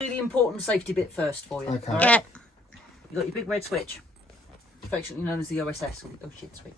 Do the important safety bit first for you. Okay. All right? Yeah. You got your big red switch, affectionately known as the OSS, or oh shit switch.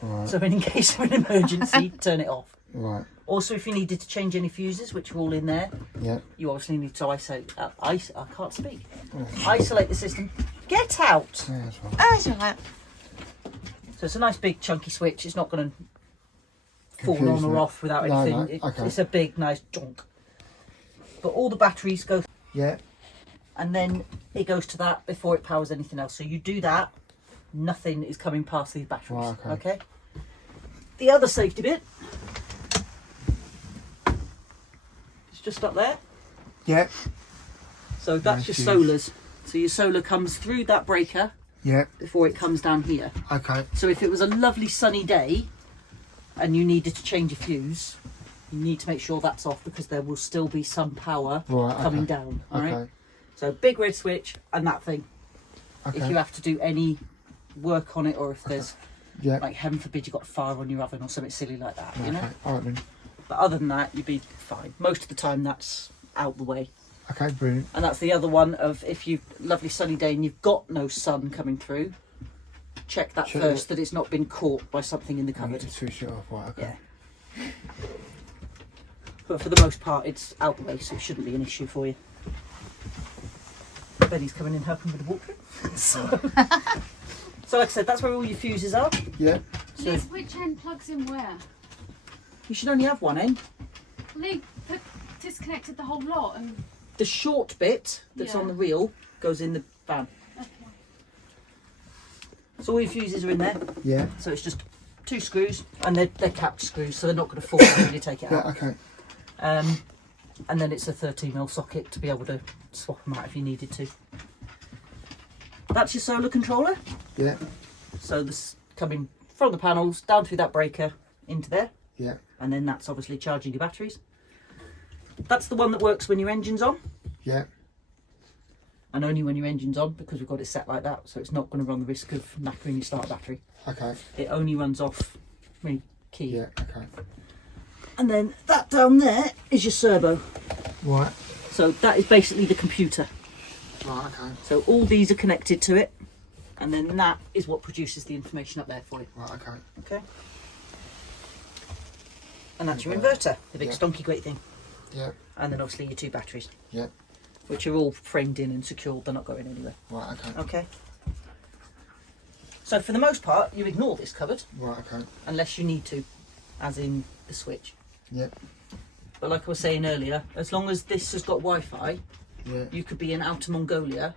Right. So in case of an emergency, turn it off. Right. Also, if you needed to change any fuses, which are all in there, Yeah. you obviously need to isolate. I can't speak. Isolate the system. Get out. Yeah, that's right. Oh, that's all right. So it's a nice big chunky switch. It's not going to fall on Confusing or it. off without No, anything. no. Okay. It's a big, nice junk. But all the batteries go, Yeah. and then it goes to that before it powers anything else. So you do that, nothing is coming past these batteries. Right, Okay. The other safety bit is just up there. Yeah. So that's your Nice. solars. So your solar comes through that breaker Yeah. before it comes down here. Okay. So if it was a lovely sunny day and you needed to change a fuse, you need to make sure that's off because there will still be some power Right, coming okay. down. All right. Okay. So big red switch and that thing. Okay. If you have to do any work on it, or if there's Yeah. like heaven forbid you got a fire on your oven or something silly like that, you know. Okay. All right then. But other than that, you'd be fine. Most of the time, that's out the way. Okay. Brilliant. And that's the other one of if you've lovely sunny day and you've got no sun coming through, check that Check first it. that it's not been caught by something in the I need cupboard. to switch it off. Right. Okay. Yeah. But for the most part, it's out the way, so it shouldn't be an issue for you. Benny's coming in helping with the walkthrough. So like I said, that's where all your fuses are. Yeah. So Liz, which end plugs in where? you should only have one end. Well, they disconnected the whole lot and... The short bit that's Yeah. on the reel goes in the van. Okay. So all your fuses are in there. Yeah. So it's just 2 screws, and they're capped screws, so they're not going to fall out when you take it Yeah. out. Okay. And then it's a 13mm socket to be able to swap them out if you needed to. That's your solar controller. Yeah. So this coming from the panels down through that breaker into there, Yeah. and then that's obviously charging your batteries. That's the one that works when your engine's on, Yeah. and only when your engine's on, because we've got it set like that, so it's not going to run the risk of knackering your starter battery. Okay. It only runs off key. Yeah. Okay. And then that down there is your servo. Right. So that is basically the computer. Right. Okay. So all these are connected to it, and then that is what produces the information up there for you. Right. Okay. Okay. And that's your inverter, the big Yeah. stonky great thing. Yeah. And then obviously your 2 batteries, Yeah. which are all framed in and secured, they're not going anywhere. Right. Okay. Okay. So for the most part, you ignore this cupboard, Right. Okay. unless you need to, as in the switch. Yeah. But like I was saying earlier, as long as this has got Wi-Fi, Yeah. you could be in Outer Mongolia,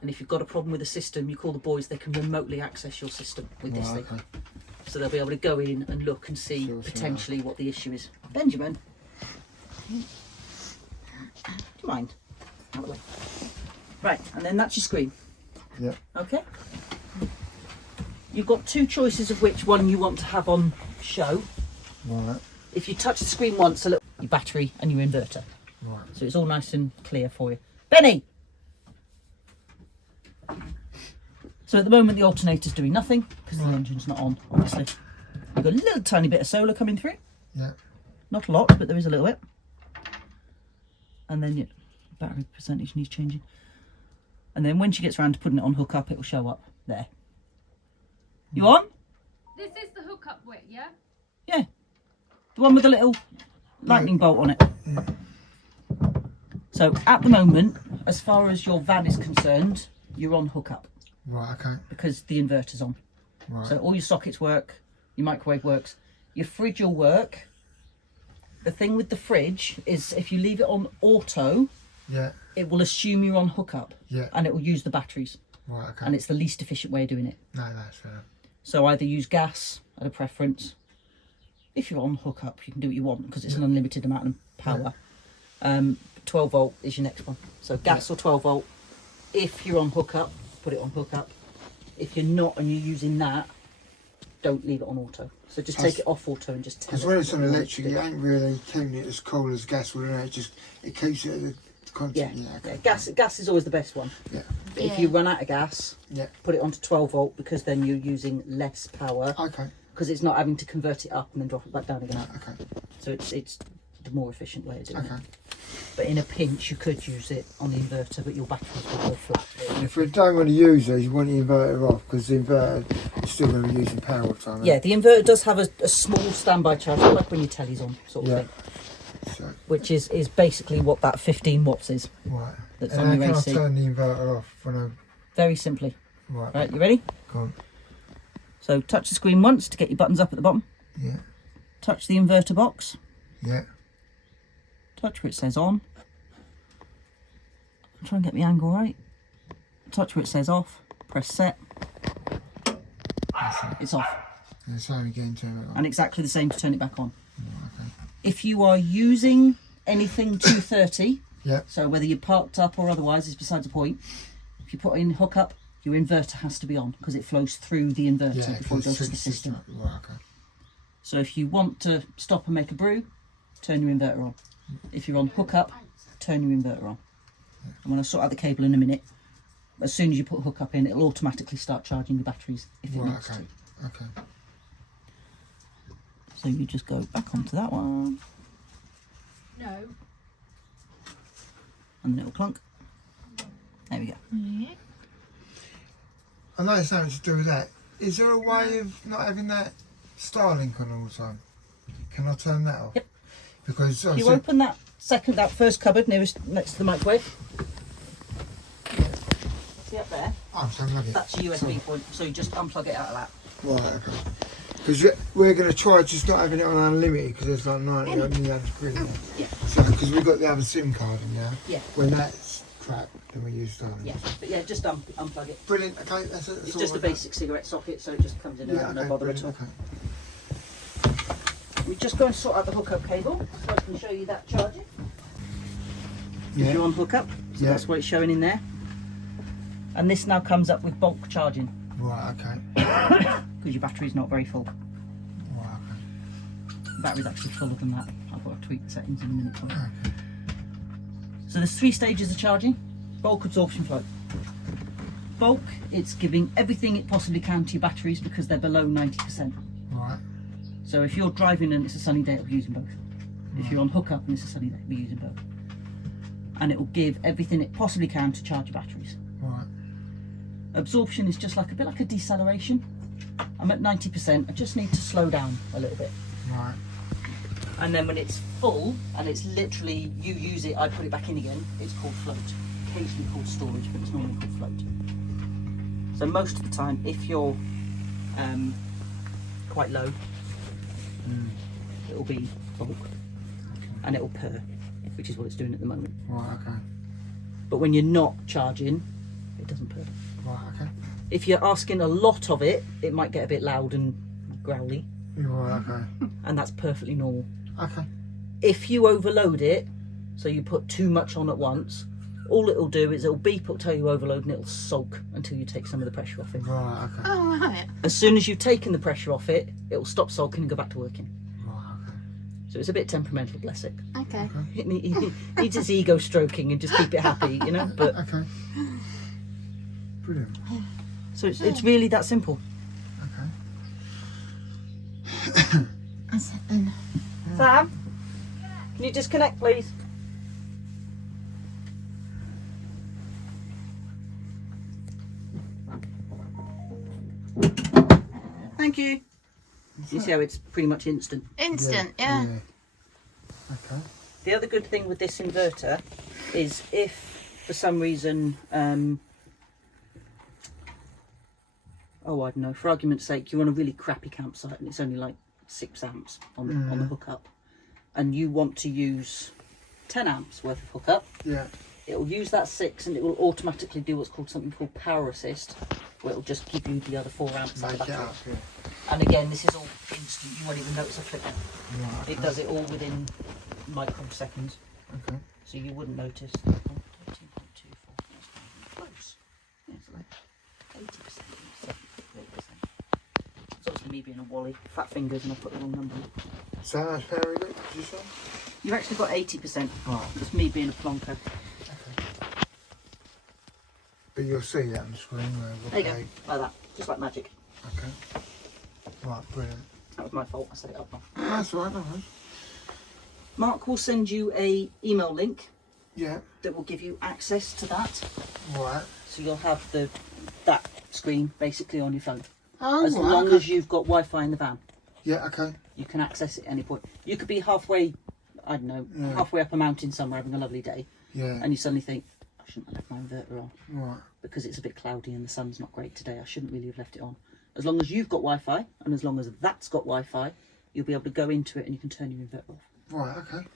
and if you've got a problem with the system, you call the boys, they can remotely access your system with this Right. thing. Okay. So they'll be able to go in and look and see Sure, sure. potentially what the issue is. Benjamin, do you mind? Out of the way. Right, and then that's your screen. Yeah. Okay. You've got 2 choices of which one you want to have on show. Right. If you touch the screen once, your battery and your inverter. Right. So it's all nice and clear for you. Benny! So at the moment the alternator's doing nothing because the engine's not on, obviously. You've got a little tiny bit of solar coming through. Yeah. Not a lot, but there is a little bit. And then your battery percentage needs changing. And then when she gets around to putting it on hookup, it will show up there. You on? This is the hookup bit, yeah? Yeah. The one with the little lightning bolt on it. Yeah. So at the moment, as far as your van is concerned, you're on hookup Right. Okay. because the inverter's on. Right. So all your sockets work, your microwave works, your fridge will work. The thing with the fridge is if you leave it on auto, Yeah. it will assume you're on hookup Yeah. and it will use the batteries, Right. Okay. and it's the least efficient way of doing it. No, that's fair enough. So either use gas at a preference. If you're on hookup, you can do what you want because it's an unlimited amount of power. 12 volt is your next one. So gas or 12 volt. If you're on hookup, put it on hookup. If you're not and you're using that, don't leave it on auto. So just take it off auto and just tell Because it when it's on what you want electric, to it do. ain't really keeping it as cool as gas would, it? It keeps it at the Yeah, constant. Yeah. Okay. gas is always the best one. Yeah. But if Yeah. you run out of gas, Yeah. put it onto 12 volt because then you're using less power Okay. because it's not having to convert it up and then drop it back down again. Okay. So it's the more efficient way of doing Okay. it. But in a pinch, you could use it on the inverter, but your batteries will go flat. If we don't want to use these, you want the inverter off because the inverter is still going to be using power all the time. Yeah, the inverter does have a small standby charge, like when your telly's on, sort of thing. So, Which is basically what that 15 watts is. right. That's And on how your can AC. I turn the inverter off when I... Very simply. Right. Right, you ready? Go on. So touch the screen once to get your buttons up at the bottom. Yeah. Touch the inverter box. Yeah. Touch where it says on. Try and get the angle right. Touch where it says off. Press set. It's off. And it's only getting to it. And exactly the same to turn it back on. Okay. If you are using anything 230, Yeah. so whether you're parked up or otherwise is besides the point, if you put in hookup, your inverter has to be on because it flows through the inverter Yeah, before it goes to the it's system. right, okay. So if you want to stop and make a brew, turn your inverter on. If you're on hookup, turn your inverter on. I'm going to sort out the cable in a minute. As soon as you put hookup in, it'll automatically start charging your batteries if it Right, needs okay. to. Okay. So you just go back onto that one, No. and then it'll clunk. There we go. I know it's something to do with that. Is there a way of not having that Starlink on all the time? Can I turn that off? Yep. Because If you open that first cupboard next to the microwave. See up there? I'm so lucky. That's your USB point, so you just unplug it out of that. Right, okay. Because we're going to try just not having it on unlimited because there's like 90 on the other screen. Yeah. So, because we've got the other SIM card in there. Yeah. When that's crap, then we use Starlink. Yeah, but yeah, just unplug it. Brilliant, okay, that's it. It's just a basic cigarette socket, so it just comes in and out, no bother at all. Okay. We just go and sort out the hookup cable, so I can show you that charging. Yeah. If you're on hookup, so Yeah. that's what it's showing in there. And this now comes up with bulk charging, Right, okay. because your battery's not very full. Right, okay. The battery's actually fuller than that. I've got to tweak the settings in a minute. For you. Okay. So there's 3 stages of charging. Bulk, absorption, float. Bulk, it's giving everything it possibly can to your batteries because they're below 90%. Right. So if you're driving and it's a sunny day, it'll be using both. If you're on hookup and it's a sunny day, it'll be using both. And it will give everything it possibly can to charge your batteries. Right. Absorption is just like a bit like a deceleration. I'm at 90%, I just need to slow down a little bit. Right. And then when it's full, and it's literally, you use it, I put it back in again, it's called float. Occasionally called storage, but it's normally called float. So most of the time, if you're quite low, it'll be bulk, and it'll purr, which is what it's doing at the moment. Right, okay. But when you're not charging, it doesn't purr. Right, okay. If you're asking a lot of it, it might get a bit loud and growly, Right, okay. and that's perfectly normal. Okay. If you overload it, so you put too much on at once, all it'll do is it'll beep, it'll tell you overload, and it'll sulk until you take some of the pressure off it. Right, okay. Oh, right. As soon as you've taken the pressure off it, it'll stop sulking and go back to working. Right, okay. So it's a bit temperamental, bless it. Okay. It needs its ego stroking and just keep it happy, you know. But Okay. Brilliant. so it's really that simple. Okay. Sam, can you disconnect, please? Thank you. You see how it's pretty much instant. Instant, yeah. Okay. The other good thing with this inverter is if for some reason, oh, I don't know, for argument's sake, you're on a really crappy campsite and it's only like 6 amps on the hookup, and you want to use 10 amps worth of hookup, Yeah. it'll use that 6 and it will automatically do what's called something called power assist, where it'll just give you the other 4 amps out of Make the it battery. up, yeah. And again, this is all instant, you won't even notice a flicker. Right, okay. It does it all within microseconds, Okay. so you wouldn't notice. 13.24, that's close. Yeah, it's like 80%, 78%. It's obviously me being a wally, fat fingers, and I put the wrong number in. So how much power is it, did you say? You've actually got 80%. Right. It's me being a plonker. Okay. But you'll see that on the screen where There you we'll go, like that, just like magic. Okay. Right, brilliant. That was my fault, I set it up wrong. That's all right, no worries. Mark will send you a email link Yeah. that will give you access to that. Right. So you'll have that screen basically on your phone. Oh, as right, long okay. as you've got Wi-Fi in the van. Yeah, okay. You can access it at any point. You could be halfway, I don't know, halfway up a mountain somewhere having a lovely day. Yeah. And you suddenly think, I shouldn't have left my inverter on. Right. Because it's a bit cloudy and the sun's not great today. I shouldn't really have left it on. As long as you've got Wi-Fi, and as long as that's got Wi-Fi, you'll be able to go into it and you can turn your inverter off. Right, okay.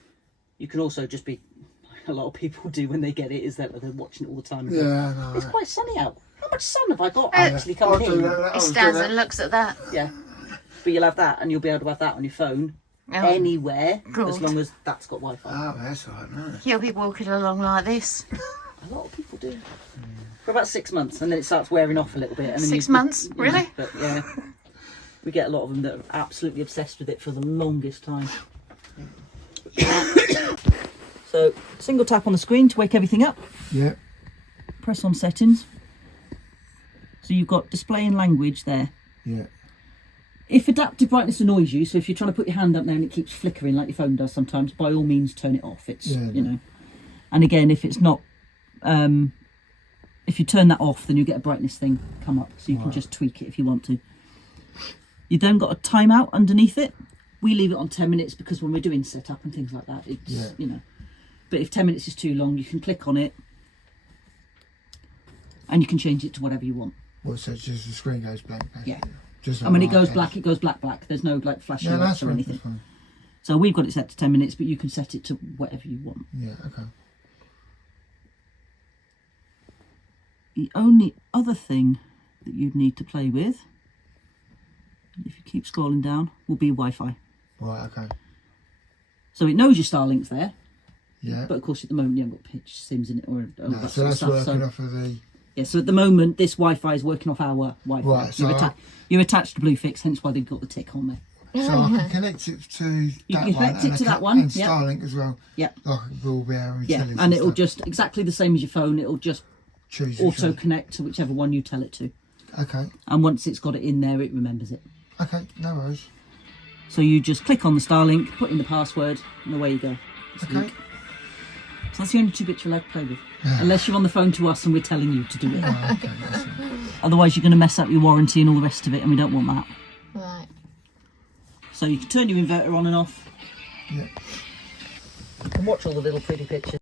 You can also just be, like a lot of people do when they get it, is that they're watching it all the time. And Yeah, no. it's quite sunny out. How much sun have I got actually coming in? He stands and looks at that. Yeah. But you'll have that, and you'll be able to have that on your phone anywhere, Good. as long as that's got Wi-Fi. Oh, that's all right, no. You'll be walking along like this. A lot of people do. For about 6 months, and then it starts wearing off a little bit. And then 6 months? Really? But yeah. We get a lot of them that are absolutely obsessed with it for the longest time. So, single tap on the screen to wake everything up. Yeah. Press on settings. So you've got display and language there. Yeah. If adaptive brightness annoys you, so if you're trying to put your hand up there and it keeps flickering like your phone does sometimes, by all means turn it off. It's, you know. And again, if it's not, if you turn that off, then you get a brightness thing come up. So you can just tweak it if you want to. You then got a timeout underneath it. We leave it on 10 minutes because when we're doing setup and things like that, it's, you know. But if 10 minutes is too long, you can click on it and you can change it to whatever you want. Well, so it's just the screen goes blank. Basically. Yeah. Just And when it goes black, it goes black. There's no like flashing lights or anything. Fine. So we've got it set to 10 minutes, but you can set it to whatever you want. Yeah, okay. The only other thing that you'd need to play with, if you keep scrolling down, will be Wi-Fi. Right, okay. So it knows your Starlink's there, Yeah. but of course at the moment you haven't got pitch sims in it or all No, that so sort of that's stuff. working So, off of the... yeah, so at the moment this Wi-Fi is working off our Wi-Fi. Right, so you're attached to Bluefix, hence why they've got the tick on there. So I can connect it to You that can one connect it and to I that can- one, and yep. Starlink as well. Yep. Like we'll be able to Yeah, tell it and it'll stuff. just, exactly the same as your phone, it'll just choose auto connect to whichever one you tell it to. Okay. And once it's got it in there, it remembers it. Okay, no worries. So you just click on the Starlink, put in the password, and away you go. It's Okay. link. So that's the only 2 bits you're allowed to play with. Unless you're on the phone to us and we're telling you to do it. Oh, okay, that's it. Otherwise you're going to mess up your warranty and all the rest of it, and we don't want that. Right. So you can turn your inverter on and off. Yeah. You can watch all the little pretty pictures.